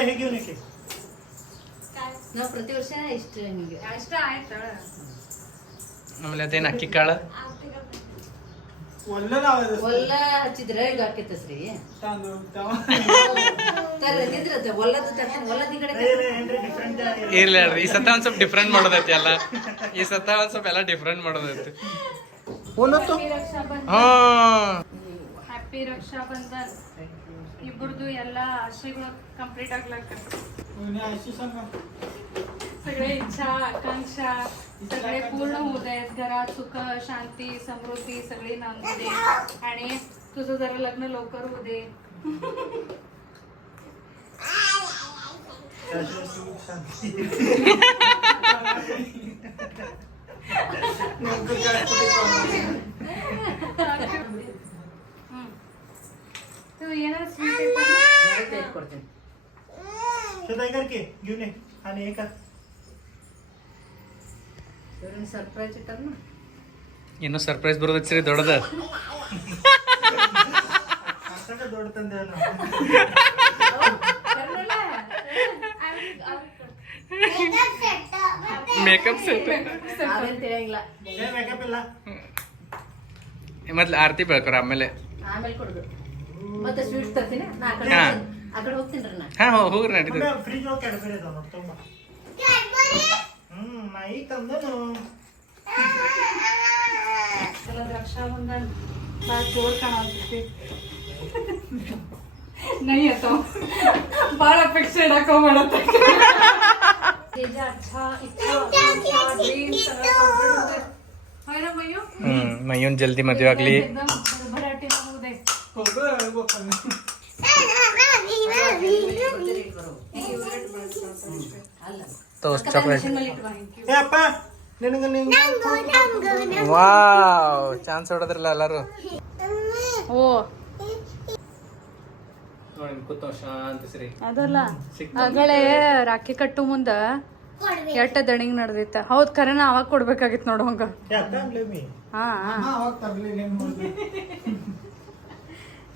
ಹೇಗೆ ಇವನಿಗೆ ನಾವು ಪ್ರತಿ ವರ್ಷ ಇಷ್ಟು ಹಿಂಗೆ ಅಷ್ಟ ಆಯ್ತಾ? ಆಮೇಲೆ ಅದೇನು ಅಕ್ಕಿ ಕಾಳು? ನಾವು ಒಲ್ಲ ಹಚ್ಚಿದ್ರೆ ಈಗ ಹಾಕೈತಸ್ರಿ ಒಲ್ಲದ ಈ ಸತ ಒಂದ್ ಸ್ವಲ್ಪ ಡಿಫ್ರೆಂಟ್ ಮಾಡೋದೈತಿ ಎಲ್ಲ. ಈ ಸತ ಒಂದ್ ಸ್ವಲ್ಪ ಎಲ್ಲ ಡಿಫ್ರೆಂಟ್ ಮಾಡೋದೈತಿ. ಹ್ಯಾಪಿ ರಕ್ಷಾ ಬಂಧನ್ ಇಬ್ಬರದು ಎಲ್ಲ ಆಶೆಗಳು ಕಂಪ್ಲೀಟ್ ಆಗ್ಲಾಕ सगळे इच्छा आकांक्षा सगळे पूर्ण होऊ देत घरात सुख शांती समृद्धी सगळी नांदू दे. आणि तुझं जरा लग्न लवकर होऊ दे. हम्म. तू येणार स्वीट शोधाय कर की. घेऊन ये. आणि एका ಸರ್ಪ್ರೈಸ್ ಇಟ್ಟ ಇನ್ನೂ ಸರ್ಪ್ರೈಸ್ ಬರೋದೈತಿ ಸರಿ ದೊಡ್ಡದ? ದೊಡ್ಡ ಮೇಕಪ್ ಸೆಟ್ ಮೊದ್ಲು ಆರತಿ ಬೆಳ್ಕೊರ ಆಮೇಲೆ. ಆಮೇಲೆ ಮತ್ತೆ ಹೋಗ್ತೀನಿ. ಹೋಗ್ರಿ ನಡೀತದೆ रक्षाबंधन बाय चोर नाही येतो बाळ अपेक्षा नको म्हणत मयून जल्दी मध्ये लागली भराटी होऊ दे. ಚಾಕ್ಲೇಟ್ ಏ ಅಪ್ಪ ನಿನಗೆ ನಿಂಗೆ ವಾವ್ ಚಾನ್ಸ್ ಹೊಡೆದ್ರಲ್ಲ ಎಲ್ಲಾರು. ಓ. ನೋಡಿ ಕೂತ ಶಾಂತಿ ಸರಿ. ಅದಲ್ಲ ಅಗಳೇ ರಾಖಿ ಕಟ್ಟು ಮುಂದ ಎಟ್ಟ ದಣಿಗ್ ನಡ್ದೈತ ಹೌದ್ ಕರೆನ ಅವಾಗ ಕೊಡ್ಬೇಕಾಗಿತ್ತು ನೋಡು ಹಂಗ.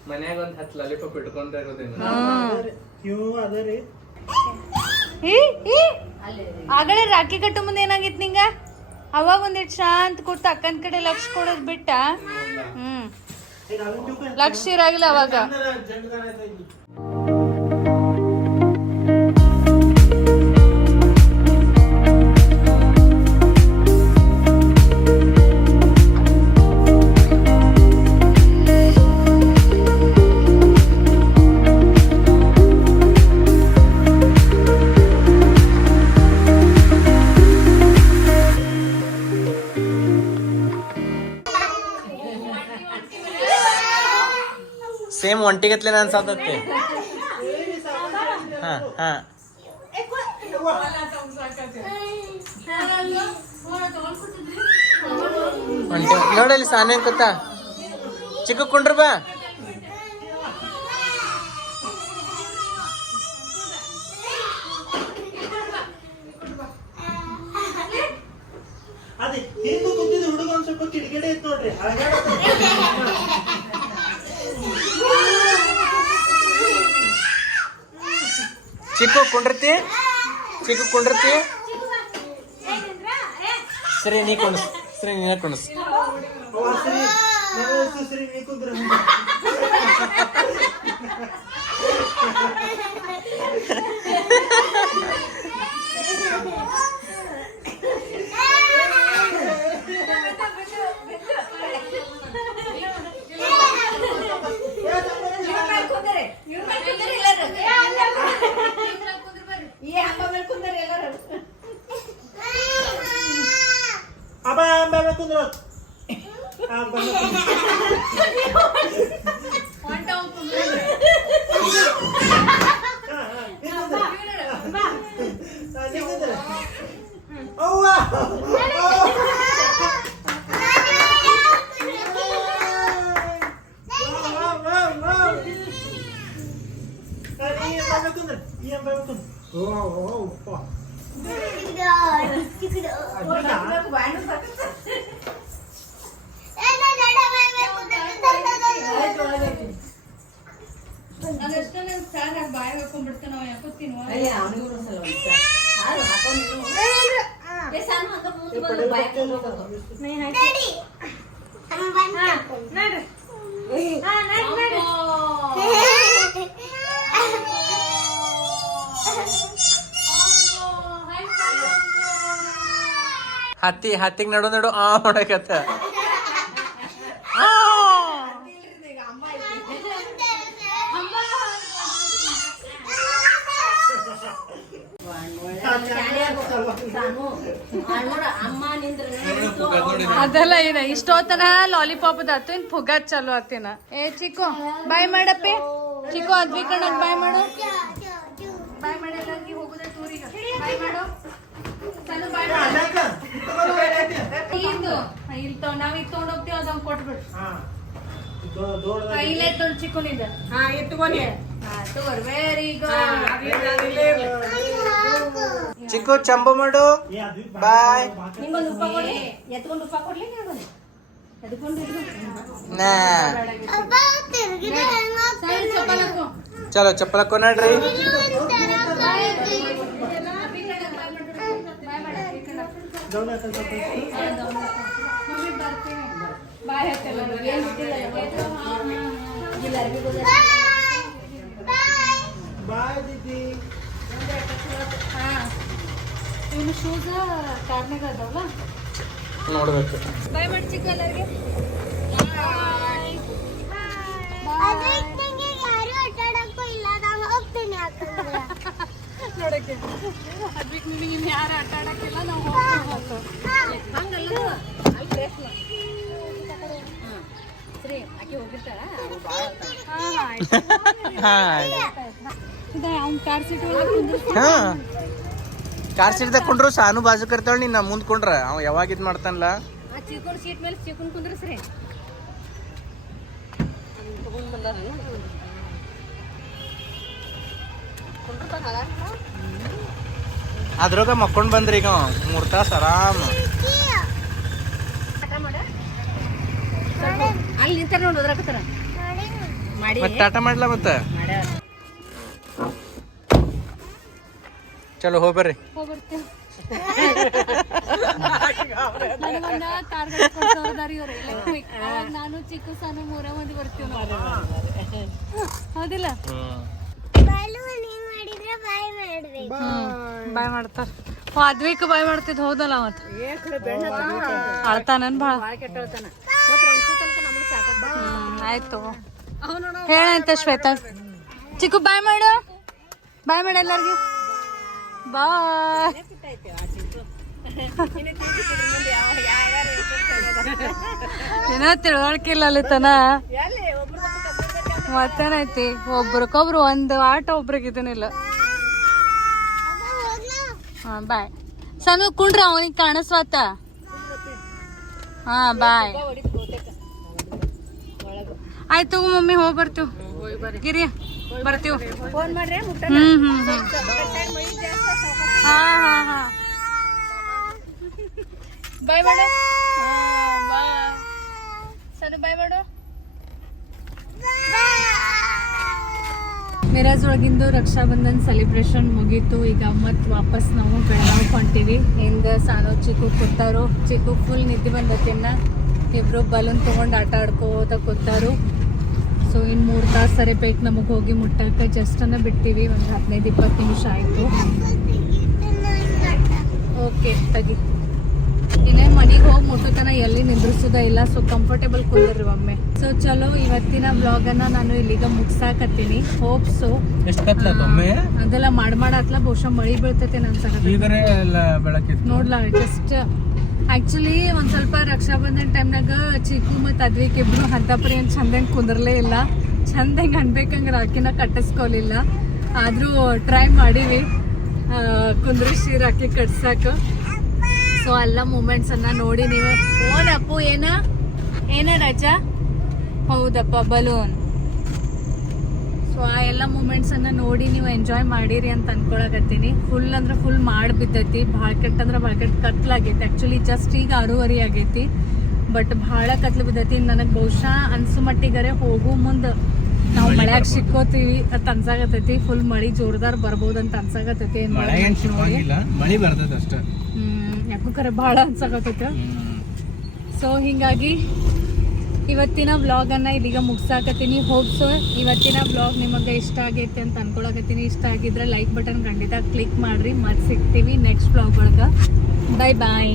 ಮನ್ಯಾಗ ಒಂದ್ ಹತ್ತು ಲಾಲಿಪಾಪ್ ಇಟ್ಕೊಂಡ್ರೆ ಇರೋದೇನು ಆಗಲೇ ರಾಖಿ ಕಟ್ಟು ಮುಂದೆ ಏನಾಗಿತ್ತು ನಿಂಗ? ಅವಾಗ ಒಂದಿಟ್ ಶಾಂತ ಕೊಡ್ತಾ ಅಕ್ಕನ ಕಡೆ ಲಕ್ಷ ಕೊಡೋದ್ ಬಿಟ್ಟ? ಹ್ಮ್. ಲಕ್ಷ ಇರಾಗಿಲ್ಲ ಅವಾಗ. ಅಂದ್ರೆ ಜಂಡ್ ಕಾಣೈತೆ ಇಲ್ಲಿ. ಸೇಮ್ ಒಂಟಿಗತ್ಲೆ ಅನ್ಸಾತತ್ತೆ ಹಾ ಹಾ ನೋಡಲ್ಲಿ ಸಾನೆ ಕೂತ ಚಿಕ್ಕ ಕುಂಡ್ರ ಬಾ ಅದೇ, ಹಿಂದೂ ಕೂತಿದ್ದ ಹುಡುಗ ಒಂದ್ ಸ್ವಲ್ಪ ಕಿಡಿಗಡೆ ಇತ್ತು ನೋಡ್ರಿ. ಚಿಕ್ಕು ಕುಂಡ್ರತಿ ಚಿಕ್ಕು ಕುಂಡ್ರತಿ. ಸರಿ ನೀ ಕುಣಸ್ ಸರಿ ನೀನ ಕುಣಸ್ ಅವ್ವ ಸರಿ ಅಂಬ ಕುಂದ್ರ ಅಬ್ಬ ಅವ್ವ ಈ ಅಂಬ ಕುಂದ್ರ ಓ ಹತ್ತಿ ಹತ್ತಿಗೆ ನಡು ನಡು. ಆ ಮಾಡಕತ್ತ ಒಳ್ಳೆ ಕ್ಯಾನೆ ಆಗ್ಬೇಕು. ಸಾನು ಆ ನೋಡ ಅಮ್ಮ ನಿಂದ್ರ ನಿಂತ್ರು, ಅವ್ರ್ ಅದೆಲ್ಲ ಏನ ಇಷ್ಟೋತನ ಲಾಲಿಪಾಪ್ ಆತು ಇನ್ ಫುಗಾತ್ ಚಾಲು ಆತೇನ ಏ ಚಿಕ್ಕು ಬಾಯ್ ಮಾಡಪ್ಪಿ. ಚಿಕ್ಕು ಅದ್ವಿ ಕಣಕ್ ಬಾಯ್ ಮಾಡು. ಬಾಯ್ ಮಾಡಿ ಎಲ್ಲಾರ್ಗಿ ಹೋಗುದ ಟೂರಿಗೆ. ಬಾಯ್ ಮಾಡು. ನಾನು ಬಾಯ್ ಮಾಡು. ಇದು. ಇಲ್ಲಿ ತೊ ನಾವ್ ಈಗ ತಗೊಂಡ್ ಹೋಗ್ತೀವಿ ಅದೊಂದು ಕೊಟ್ಬಿಡು. ತೊಗೊಂಡು ಚಿಕ್ಕುನಿಂದ ಹಾ ಎತ್ಕೊನಿ ಹಾ ತೋರ್ ವೆರಿ ಗುಡ್ ಚಿಕ್ಕು ಚಂಬು ಮಾಡು ಬಾಯ್ ನಿಂಗೊಂದು ಉಪ್ಪ ಕೊಡ್ಲಿ ಎತ್ಕೊಂಡು ಉಪ್ಪ ಕೊಡ್ಲಿ ನಿನಗೊಂದು ಎದ್ಕೊಂಡು ಇಡ್ಬೇಕು. ನಾ ಅಪ್ಪ ತಿರ್ಗಿದ ಹೆಂಗಾಗ್ತಾನೆ ಚಪ್ಪಲ್ ಹಾಕು ಚಲೋ ಚಪ್ಪಲ ಕೊನಡ್ರಿ ಬಾಯ್ ಹಾಕಲ್ಲ ಇಲ್ಲ ಅರ್ಬಿ ಹೋದ. ಬಾಯ್ ದೀದಿ ಹಾ ಇವನು ಶೂಸ ಕಾರ್ನಾಗ ಅದಾವಲ್ಲ ನೋಡ್ಬೇಕು ಬಾಯ್ ಮಾಡಿ ಚಿಕ್ಕ ಎಲ್ಲರಿಗೆ ನೋಡಕ್ಕೆ ಅದಕ್ಕೆ ನಿಮಗೆ ಇನ್ನು ಯಾರು ಆಟ ಆಡಕ್ಕಿಲ್ಲ ನಾವು ಹಂಗಲ್ಲ. ಅಲ್ಲಿ. ಹಾ. ಸರಿ ಆಕಿ ಹಾ. ಕಾರ್ ಸೀಟ್ ತಕೊಂಡ್ರು ಸಾನು ಬಾಜು ಕರ್ತಾಳ ನೀನ್ ಮುಂದೆ ಮುಂದ್ ಕೊಂಡ್ರ. ಅವ ಯಾವಾಗ ಇದ್ ಮಾಡ್ತಾನಲ್ಲ ಸೀಟ್ ಮೇಲೆ ಕುಂದ್ರಸ್ರಿ. ಅದ್ರಾಗ ಮಕ್ಕೊಂಡ್ ಬಂದ್ರಿ ಈಗ ಮೂರು ತಾಸ ಆರಾಮ್. ಅಲ್ಲಿ ನಿಂತಾರ ನೋಡಿ ಓದ್ರಾಕತ್ತಾರ ಮಾಡಿ ಮತ್ತ ಟಾಟಾ ಮಾಡ್ಲಾ ಮತ್ತ? ಚಲೋ ಕೊಡ್ಸೋದಾರಿ ಇವ್ರು. ನಾನು ಚಿಕ್ಕ ಸಾನು ಮೂರ ಮಂದಿ ಬರ್ತೀವಿ ಹೌದಿಲ್ಲ? ಬಾಯ್ ಮಾಡ್ತಾರ. ಓ ಅದ್ವಿಕ್ ಬಾಯ್ ಮಾಡ್ತಿದ್ ಹೌದಲ್ಲ ಅವತ್ ಅಳ್ತಾನನ್ ಹ್ಮ್, ಆಯ್ತು ಹೇಳಂತ ಶ್ವೇತಾ. ಚಿಕ್ಕು ಬಾಯ್ ಮಾಡು. ಬಾಯ್ ಮಾಡು ಎಲ್ಲರಿಗೂ. ಬಾಯ್. ಏನೋ ತಿಳುವಳಿಕೆ ಇಲ್ಲ ಅಲ್ಲಿ ತನ. ಮತ್ತೇನೈತಿ? ಒಬ್ರಿಗೊಬ್ರು ಒಂದು ಆಟ ಒಬ್ರಿಗೆ ಇದನ್ನಿಲ್ಲ. ಹಾ, ಬಾಯ್. ಸಣ್ಣ ಕುಂಡ್ರ, ಅವನಿಗೆ ಕಾಣಿಸ್ವಾತ? ಹಾ, ಬಾಯ್. ಆಯ್ತು ಮಮ್ಮಿ, ಹೋಗಿ ಬರ್ತೀವಿ. ಗಿರಿ ಬರ್ತೀವಿ. ಫೋನ್ ಮಾಡ್ರೆ ಮುಟ್ಟ ಹ್ಮ್ ಹ್ಮ್ ಹ್ಮ್. ಹಾ ಹಾ ಹಾ. ಬಾಯ್ ಮಾಡು. ಸರಿ ಬಾಯ್ ಮಾಡು. ಮಿರಾಜ್ ಒಳಗಿಂದು ರಕ್ಷಾ ಬಂಧನ್ ಸೆಲೆಬ್ರೇಷನ್ ಮುಗೀತು. ಈಗ ಮತ್ ವಾಪಸ್ ನಾವು ಬೆಳಗಾವ್ ಹೊಂಟಿವಿ. ಹಿಂದ ಸಾನೋ ಚಿಕ್ಕು ಕೂತಾರು. ಚಿಕ್ಕು ಫುಲ್ ನಿದ್ದೆ ಬಂದಿನ್ನ ಇಬ್ರು ಬಲೂನ್ ತಗೊಂಡ್ ಆಟ ಆಡ್ಕೋತ ಕೂತಾರು. ಸೊ ಇನ್ ಮೂರು ತಾಸು ಸರಿ ಬೇಕು ನಮಗ್ ಹೋಗಿ ಮುಟ್ಟಕ್ಕೆ ಜಸ್ಟ್ ಅನ್ನ ಒಂದು ಹದಿನೈದು ಇಪ್ಪತ್ತು ನಿಮಿಷ ಆಯ್ತು. ಓಕೆ ತಗಿ. ಇನ್ನೇ ಮನೆಗೆ ಹೋಗಿ ಮುಟ್ಟತನ ಎಲ್ಲಿ ನಿಂದ್ರಿಸೋದ ಇಲ್ಲ. ಸೊ ಕಂಫರ್ಟೇಬಲ್ ಕುಂದ್ರಿ ಒಮ್ಮೆ. ಸೊ ಚಲೋ ಇವತ್ತಿನ ಬ್ಲಾಗನ್ನ ಅನ್ನ ನಾನು ಇಲ್ಲಿಗ ಮುಗ್ಸಾಕತ್ತೀನಿ. ಹೋಪ್ ಸೊ ಅದೆಲ್ಲ ಮಾಡಿ ಮಾಡಾತ್ಲ ಬಹುಶಃ ಮಳಿ ಬೀಳ್ತೈತೆ ನನ್ನ ಸರ ನೋಡ್ಲಾ ಜಸ್ಟ್ ಆಕ್ಚುಲಿ ಒಂದ್ ಸ್ವಲ್ಪ ರಕ್ಷಾ ಬಂಧನ್ ಟೈಮ್ನಾಗ ಚಿಕ್ಕು ಮತ್ತು ಅದ್ವಿಕ್ ಇಬ್ರು ಹಂತಪರಿ ಏನ್ ಚಂದಂಗ್ ಕುಂದ್ರಲೇ ಇಲ್ಲ. ಚಂದ ಹೆಂಗೆ ಅನ್ಬೇಕಂಗೆ ರಾಕಿನ ಕಟ್ಟಿಸ್ಕೊಲಿಲ್ಲ. ಆದ್ರೂ ಟ್ರೈ ಮಾಡೀವಿ. ಕುಂದ್ರಿಸಿ ರಾಕಿ ಕಟ್ಸಾಕ. ಸೊ ಎಲ್ಲ ಮೂಮೆಂಟ್ಸ್ ಅನ್ನ ನೋಡಿ ನೀವು. ಓನ್ ಅಪ್ಪು ಏನ? ಏನ ರಜಾ ಹೌದಪ್ಪ ಬಲೂನ್ ಸೊ ಆ ಎಲ್ಲ ಮೂಮೆಂಟ್ಸ್ ಅನ್ನ ನೋಡಿ ನೀವು ಎಂಜಾಯ್ ಮಾಡಿರಿ ಅಂತ ಅನ್ಕೊಳಕತ್ತೀನಿ. ಫುಲ್ ಅಂದ್ರೆ ಫುಲ್ ಮಾಡಿ ಬಿದ್ದೈತಿ ಭಾಳ ಕೆಟ್ಟ ಅಂದ್ರೆ ಭಾಳ ಕೆಟ್ಟ ಕತ್ಲಾಗೈತಿ. ಆ್ಯಕ್ಚುಲಿ ಜಸ್ಟ್ ಈಗ ಆರೂವರೆ ಆಗೈತಿ. ಬಟ್ ಭಾಳ ಕತ್ಲು ಬಿದ್ದೈತಿ. ನನಗೆ ಬಹುಶಃ ಅನ್ಸು ಮಟ್ಟಿಗರೆ ಹೋಗು ಮುಂದೆ ನಾವು ಮಳೆಯಾಗ ಸಿಕ್ಕೋತೀವಿ ಅಂತ ಅನ್ಸಾಗತೈತಿ ಫುಲ್ ಮಳಿ ಜೋರ್ದಾರ್ ಬರ್ಬೋದು ಅಂತ ಅನ್ಸಾಗತೈತಿ ಮಳೆ ಅಷ್ಟ. ಹ್ಮ್ ಯಾಕೋ ಕರೆ ಭಾಳ ಅನ್ಸಾಕತ್ತೈತೆ. ಸೊ ಹಿಂಗಾಗಿ ಇವತ್ತಿನ ಬ್ಲಾಗ್ ಅನ್ನ ಇದೀಗ ಮುಗ್ಸಾಕತ್ತೀನಿ. ಹೋಪ್ ಸೊ ಇವತ್ತಿನ ಬ್ಲಾಗ್ ನಿಮಗೆ ಇಷ್ಟ ಆಗೈತೆ ಅಂತ ಅನ್ಕೊಳಕತ್ತೀನಿ. ಇಷ್ಟ ಆಗಿದ್ರೆ ಲೈಕ್ ಬಟನ್ ಖಂಡಿತ ಕ್ಲಿಕ್ ಮಾಡ್ರಿ. ಮತ್ತೆ ಸಿಗ್ತೀವಿ ನೆಕ್ಸ್ಟ್ ಬ್ಲಾಗ್ ಒಳಗೆ. Bye bye